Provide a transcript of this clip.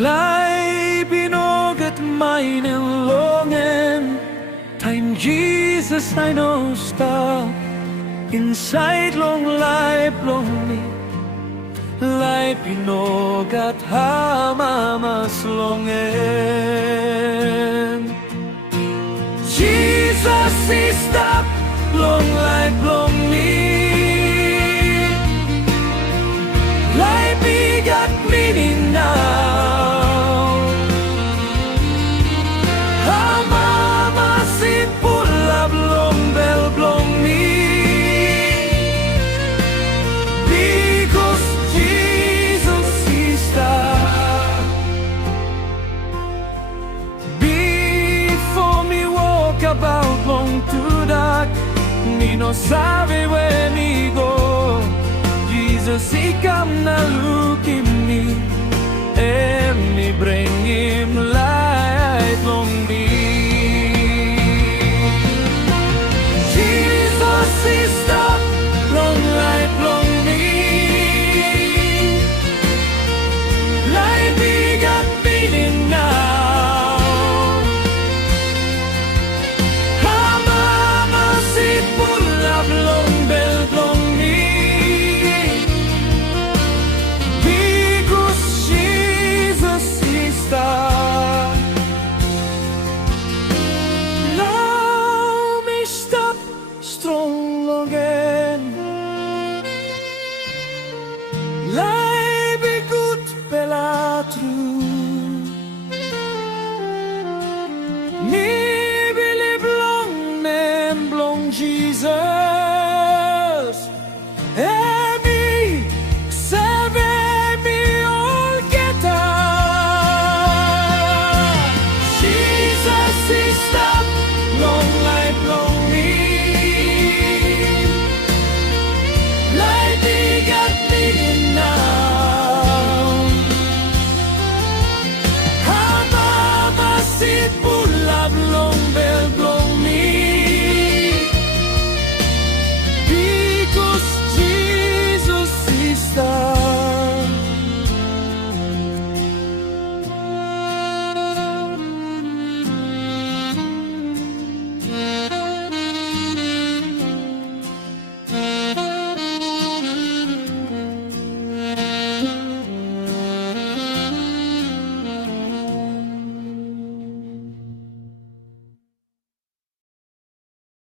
Lie binoget meinen Lungen. Dein Jesus, I know star. Inside long life, long me. Lie binogat hamamas longen. Jesus is the long life, long me. Lie begat meaning now. Hamamas it full of long bell, long me. Because Jesus is the. Before me walk about long to dark, me no sabe where me go. Jesus, he come na look in me, and me bring him light long me. Jesus is the long light long me. Light begat meaning now. Hamamas it full of long bell long me. Because Jesus is the. Now me stop strong again. Life be good bella true.